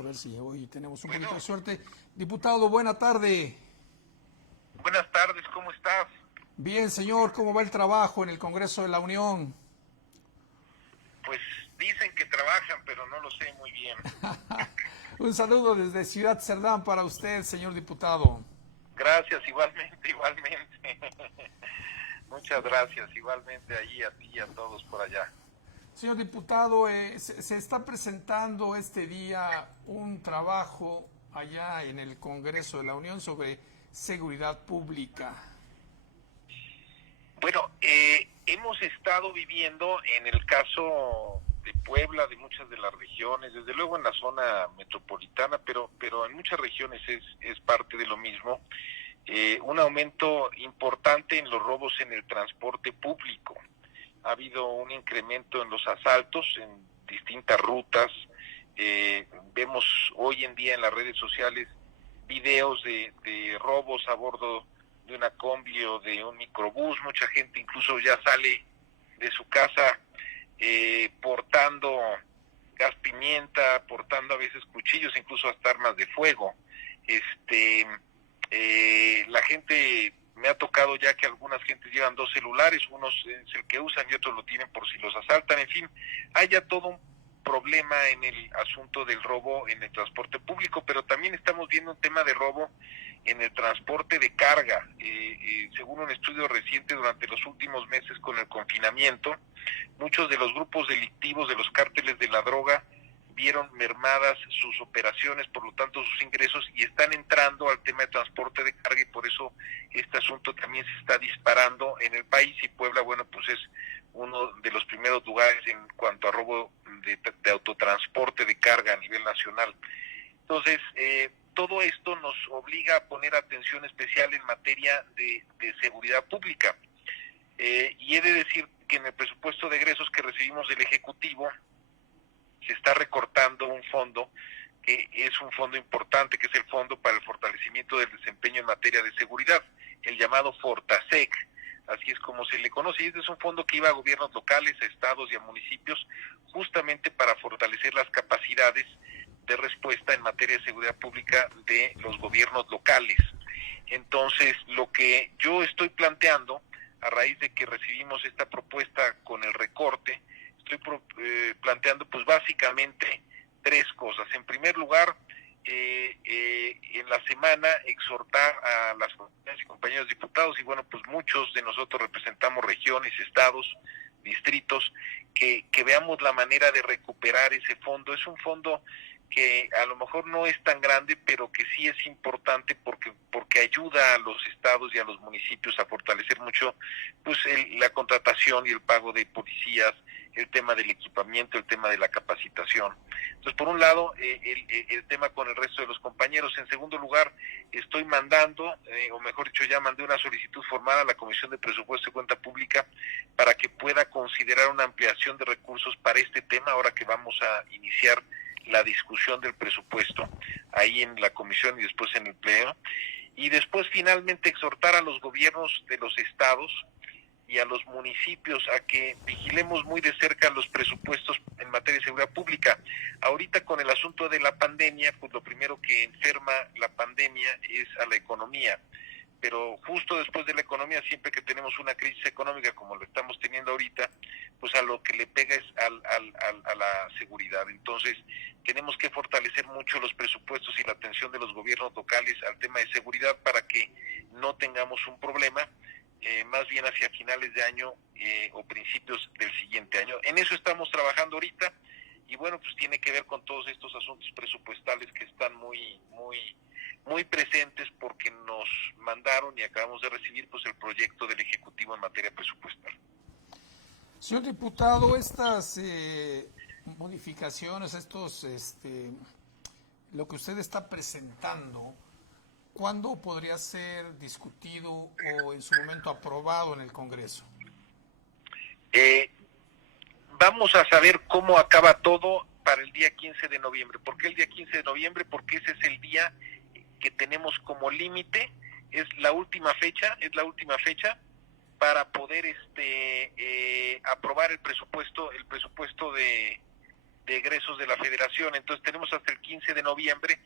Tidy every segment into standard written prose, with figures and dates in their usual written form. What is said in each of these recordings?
a ver si hoy tenemos un Bueno, poquito de suerte. Diputado, buena tarde. buenas tardes, ¿cómo estás? Bien, señor, ¿cómo va el trabajo en el Congreso de la Unión? Pues dicen que trabajan, pero no lo sé muy bien. Un saludo desde Ciudad Cerdán para usted, señor diputado. Gracias, igualmente, igualmente. Muchas gracias, igualmente allí a ti y a todos por allá. Señor diputado, se está presentando este día un trabajo allá en el Congreso de la Unión sobre seguridad pública. Bueno, hemos estado viviendo en el caso de Puebla, de muchas de las regiones, desde luego en la zona metropolitana, pero en muchas regiones es parte de lo mismo, un aumento importante en los robos en el transporte público. Ha habido un incremento en los asaltos en distintas rutas. Vemos hoy en día en las redes sociales videos de robos a bordo de una combi o de un microbús. Mucha gente incluso ya sale de su casa portando gas pimienta, portando a veces cuchillos, incluso hasta armas de fuego. La gente, me ha tocado ya que algunas gentes llevan dos celulares, unos es el que usan y otros lo tienen por si los asaltan. En fin, hay ya todo un problema en el asunto del robo en el transporte público, pero también estamos viendo un tema de robo en el transporte de carga. Según un estudio reciente, durante los últimos meses con el confinamiento, muchos de los grupos delictivos de los cárteles de la droga vieron mermadas sus operaciones, por lo tanto sus ingresos, y están entrando al tema de transporte de carga, y por eso este asunto también se está disparando en el país. Y Puebla, bueno, pues es uno de los primeros lugares en cuanto a robo de autotransporte de carga a nivel nacional. Entonces, todo esto nos obliga a poner atención especial en materia de seguridad pública. Y he de decir que en el presupuesto de egresos que recibimos del Ejecutivo se está recortando un fondo que es un fondo importante, que es el Fondo para el Fortalecimiento del Desempeño en Materia de Seguridad, el llamado Fortasec, así es como se le conoce. Y este es un fondo que iba a gobiernos locales, a estados y a municipios, justamente para fortalecer las capacidades de respuesta en materia de seguridad pública de los gobiernos locales. Entonces, lo que yo estoy planteando, a raíz de que recibimos esta propuesta con el recorte, estoy planteando pues básicamente tres cosas. En primer lugar, en la semana exhortar a las compañeras y compañeros diputados, y bueno, pues muchos de nosotros representamos regiones, estados, distritos, que veamos la manera de recuperar ese fondo. Es un fondo que a lo mejor no es tan grande, pero que sí es importante porque ayuda a los estados y a los municipios a fortalecer mucho pues la contratación y el pago de policías, el tema del equipamiento, el tema de la capacitación. Entonces, por un lado, el tema con el resto de los compañeros. En segundo lugar, estoy mandando, o mejor dicho, ya mandé una solicitud formal a la Comisión de Presupuesto y Cuenta Pública para que pueda considerar una ampliación de recursos para este tema, ahora que vamos a iniciar la discusión del presupuesto ahí en la comisión y después en el pleno. Y después, finalmente, exhortar a los gobiernos de los estados y a los municipios a que vigilemos muy de cerca los presupuestos en materia de seguridad pública. Ahorita con el asunto de la pandemia, pues lo primero que enferma la pandemia es a la economía, pero justo después de la economía, siempre que tenemos una crisis económica como lo estamos teniendo ahorita, pues a lo que le pega es a la seguridad. Entonces, tenemos que fortalecer mucho los presupuestos y la atención de los gobiernos locales al tema de seguridad para que no tengamos un problema, más bien hacia finales de año o principios del siguiente año. En eso estamos trabajando ahorita, y bueno, pues tiene que ver con todos estos asuntos presupuestales que están muy presentes, porque nos mandaron y acabamos de recibir pues el proyecto del Ejecutivo en materia presupuestal. Señor diputado, estas modificaciones, lo que usted está presentando, ¿cuándo podría ser discutido o en su momento aprobado en el Congreso? Vamos a saber cómo acaba todo para el día 15 de noviembre. ¿Por qué el día 15 de noviembre? Porque ese es el día que tenemos como límite, es la última fecha para poder aprobar el presupuesto de egresos de la Federación. Entonces tenemos hasta el 15 de noviembre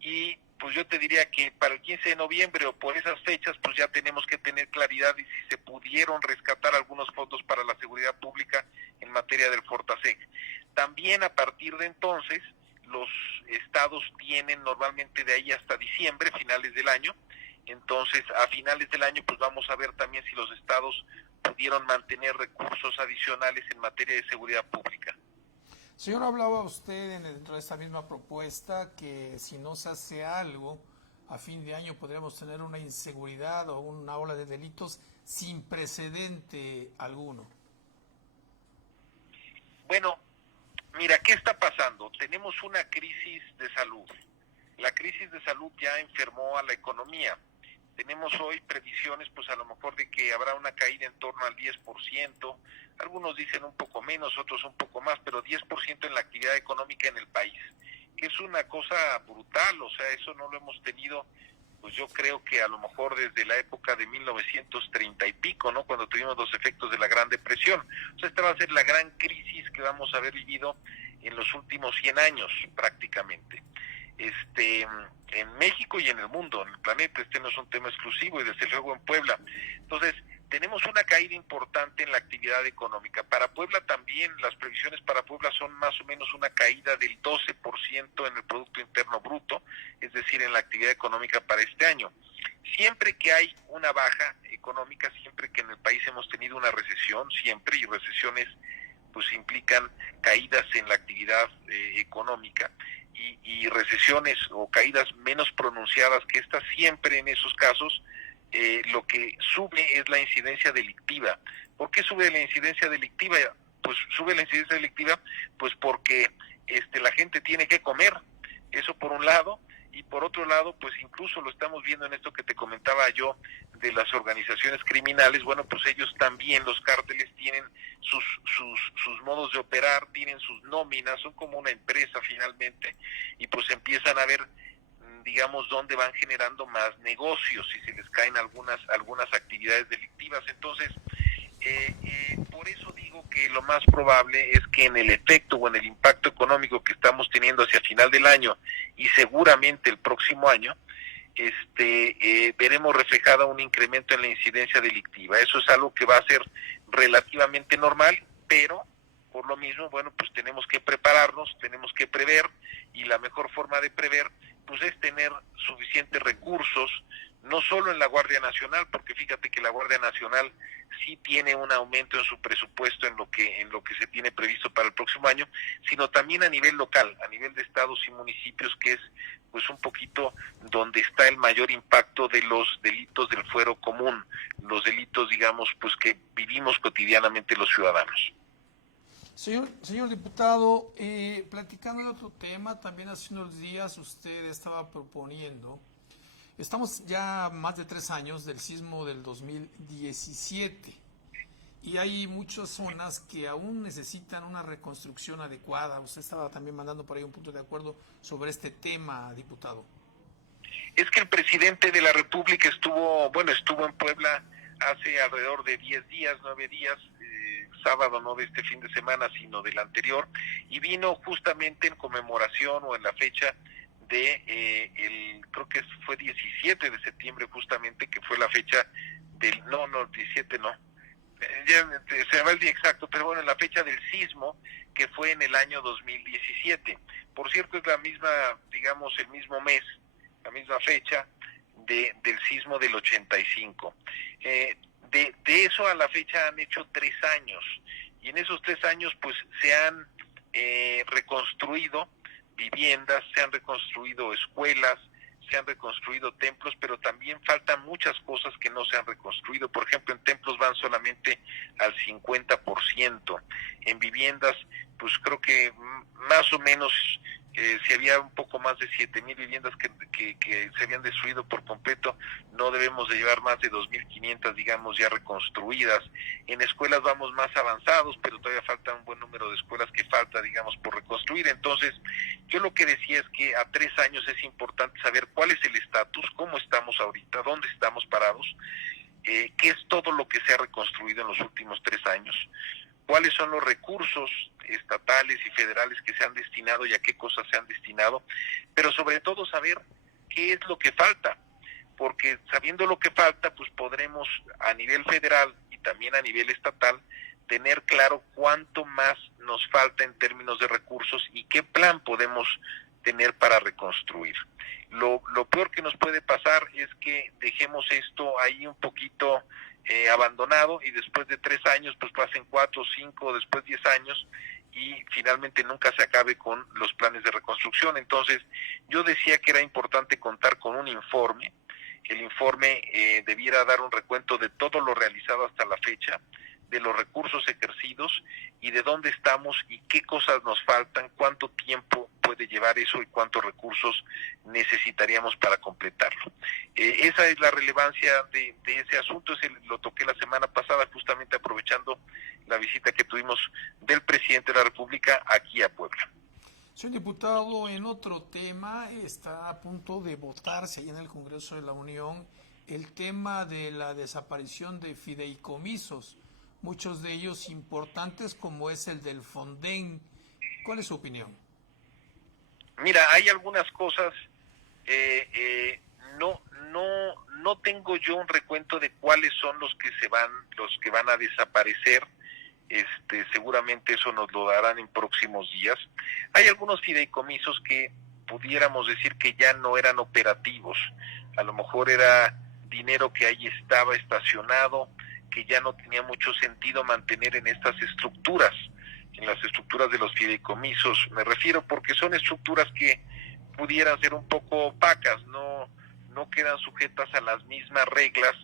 y pues yo te diría que para el 15 de noviembre o por esas fechas pues ya tenemos que tener claridad de si se pudieron rescatar algunos fondos para la seguridad pública en materia del Fortaseg. También a partir de entonces los estados tienen normalmente de ahí hasta diciembre, finales del año. Entonces a finales del año pues vamos a ver también si los estados pudieron mantener recursos adicionales en materia de seguridad pública. Señor, hablaba usted dentro de esta misma propuesta que si no se hace algo, a fin de año podríamos tener una inseguridad o una ola de delitos sin precedente alguno. Bueno, mira, ¿qué está pasando? Tenemos una crisis de salud. La crisis de salud ya enfermó a la economía. Tenemos hoy previsiones, pues a lo mejor de que habrá una caída en torno al 10%, algunos dicen un poco menos, otros un poco más, pero 10% en la actividad económica en el país, que es una cosa brutal, o sea, eso no lo hemos tenido, pues yo creo que a lo mejor desde la época de 1930 y pico, ¿no? Cuando tuvimos los efectos de la Gran Depresión. O sea, esta va a ser la gran crisis que vamos a haber vivido en los últimos 100 años prácticamente. En México y en el mundo, en el planeta, no es un tema exclusivo y desde luego en Puebla. Entonces, tenemos una caída importante en la actividad económica. Para Puebla también, las previsiones para Puebla son más o menos una caída del 12% en el Producto Interno Bruto, es decir, en la actividad económica para este año. Siempre que hay una baja económica, siempre que en el país hemos tenido una recesión, siempre, y recesiones pues implican caídas en la actividad económica, y recesiones o caídas menos pronunciadas que estas, siempre en esos casos lo que sube es la incidencia delictiva. ¿Por qué sube la incidencia delictiva? Pues sube la incidencia delictiva pues porque la gente tiene que comer, eso por un lado, y por otro lado, pues incluso lo estamos viendo en esto que te comentaba yo de las organizaciones criminales. Bueno, pues ellos también, los cárteles, tienen sus modos de operar, tienen sus nóminas, son como una empresa finalmente, y pues empiezan a ver, digamos, dónde van generando más negocios si se les caen algunas actividades delictivas. Entonces, por eso digo que lo más probable es que en el efecto o en el impacto económico que estamos teniendo hacia final del año y seguramente el próximo año, veremos reflejada un incremento en la incidencia delictiva. Eso es algo que va a ser relativamente normal, pero por lo mismo, bueno, pues tenemos que prepararnos, tenemos que prever, y la mejor forma de prever pues es tener suficientes recursos, no solo en la Guardia Nacional, porque fíjate que la Guardia Nacional sí tiene un aumento en su presupuesto en lo que se tiene previsto para el próximo año, sino también a nivel local, a nivel de estados y municipios, que es pues un poquito donde está el mayor impacto de los delitos del fuero común, los delitos, digamos, pues que vivimos cotidianamente los ciudadanos. Señor diputado, platicando de otro tema, también hace unos días usted estaba proponiendo, estamos ya más de 3 años del sismo del 2017 y hay muchas zonas que aún necesitan una reconstrucción adecuada. Usted estaba también mandando por ahí un punto de acuerdo sobre este tema, diputado. Es que el presidente de la República estuvo en Puebla hace alrededor de 10 días, 9 días, sábado, no de este fin de semana, sino del anterior, y vino justamente en conmemoración o en la fecha de, creo que fue 17 de septiembre justamente, que fue la fecha del, 17 no, ya se me va el día exacto, pero bueno, en la fecha del sismo, que fue en el año 2017. Por cierto, es la misma, digamos, el mismo mes, la misma fecha del sismo del 85. De eso a la fecha han hecho 3 años, y en esos 3 años pues se han reconstruido viviendas, se han reconstruido escuelas, se han reconstruido templos, pero también faltan muchas cosas que no se han reconstruido. Por ejemplo, en templos van solamente al 50%, en viviendas pues creo que más o menos si había un poco más de 7,000 viviendas que se habían destruido por completo, no debemos de llevar más de 2,500, digamos, ya reconstruidas. En escuelas vamos más avanzados, pero todavía falta un buen número de escuelas que falta, digamos, por reconstruir. Entonces, yo lo que decía es que a 3 años es importante saber cuál es el estatus, cómo estamos ahorita, dónde estamos parados, qué es todo lo que se ha reconstruido en los últimos 3 años, cuáles son los recursos estatales y federales que se han destinado y a qué cosas se han destinado, pero sobre todo saber qué es lo que falta, porque sabiendo lo que falta, pues podremos a nivel federal y también a nivel estatal tener claro cuánto más nos falta en términos de recursos y qué plan podemos tener para reconstruir. Lo peor que nos puede pasar es que dejemos esto ahí un poquito abandonado y después de 3 años pues pasen 4, 5, después 10 años y finalmente nunca se acabe con los planes de reconstrucción. Entonces yo decía que era importante contar con un informe. El informe debiera dar un recuento de todo lo realizado hasta la fecha, de los recursos ejercidos y de dónde estamos y qué cosas nos faltan, cuánto tiempo puede llevar eso y cuántos recursos necesitaríamos para completarlo. Esa es la relevancia de ese asunto, lo toqué la semana pasada justamente aprovechando la visita que tuvimos del presidente de la República aquí a Puebla. Señor diputado, en otro tema, está a punto de votarse ahí en el Congreso de la Unión el tema de la desaparición de fideicomisos, muchos de ellos importantes como es el del Fonden. ¿Cuál es su opinión? Mira, hay algunas cosas, no tengo yo un recuento de cuáles son los que van a desaparecer. Seguramente eso nos lo darán en próximos días. Hay algunos fideicomisos que pudiéramos decir que ya no eran operativos, a lo mejor era dinero que ahí estaba estacionado, que ya no tenía mucho sentido mantener en estas estructuras, en las estructuras de los fideicomisos, me refiero, porque son estructuras que pudieran ser un poco opacas, no quedan sujetas a las mismas reglas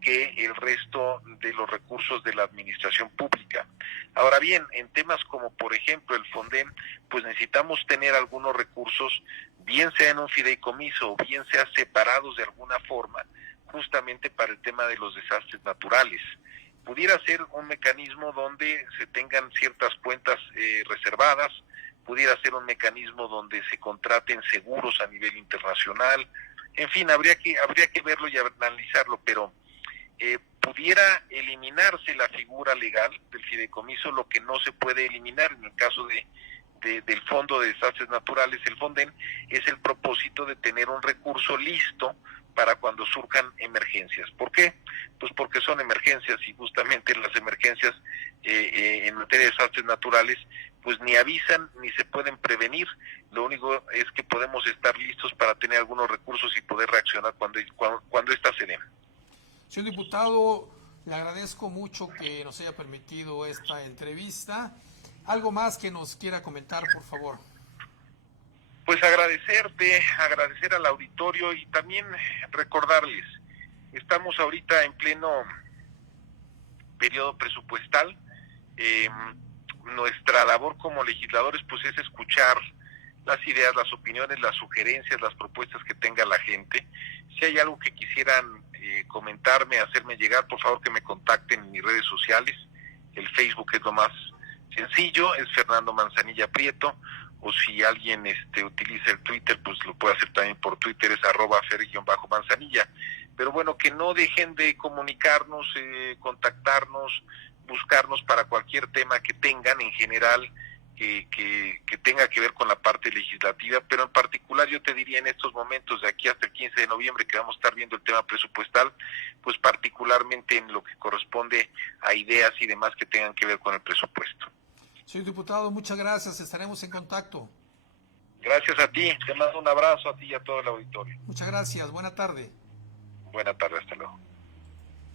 que el resto de los recursos de la administración pública. Ahora bien, en temas como por ejemplo el Fonden, pues necesitamos tener algunos recursos, bien sea en un fideicomiso o bien sea separados de alguna forma, justamente para el tema de los desastres naturales. Pudiera ser un mecanismo donde se tengan ciertas cuentas reservadas, pudiera ser un mecanismo donde se contraten seguros a nivel internacional, en fin, habría que verlo y analizarlo, pero pudiera eliminarse la figura legal del fideicomiso, lo que no se puede eliminar en el caso del Fondo de Desastres Naturales, el Fonden, es el propósito de tener un recurso listo para cuando surjan emergencias. ¿Por qué? Pues porque son emergencias y justamente las emergencias en materia de desastres naturales pues ni avisan ni se pueden prevenir. Lo único es que podemos estar listos para tener algunos recursos y poder reaccionar cuando éstas se den. Señor diputado, le agradezco mucho que nos haya permitido esta entrevista. ¿Algo más que nos quiera comentar, por favor? Pues agradecer al auditorio y también recordarles, estamos ahorita en pleno periodo presupuestal, nuestra labor como legisladores pues es escuchar las ideas, las opiniones, las sugerencias, las propuestas que tenga la gente. Si hay algo que quisieran comentarme, hacerme llegar, por favor que me contacten en mis redes sociales. El Facebook es lo más sencillo, es Fernando Manzanilla Prieto, o si alguien utiliza el Twitter, pues lo puede hacer también por Twitter, es @fer_manzanilla. Pero bueno, que no dejen de comunicarnos, contactarnos, buscarnos para cualquier tema que tengan en general, que tenga que ver con la parte legislativa, pero en particular yo te diría en estos momentos, de aquí hasta el 15 de noviembre, que vamos a estar viendo el tema presupuestal, pues particularmente en lo que corresponde a ideas y demás que tengan que ver con el presupuesto. Señor diputado, muchas gracias, estaremos en contacto. Gracias a ti, te mando un abrazo a ti y a todo el auditorio. Muchas gracias, buena tarde. Buena tarde, hasta luego.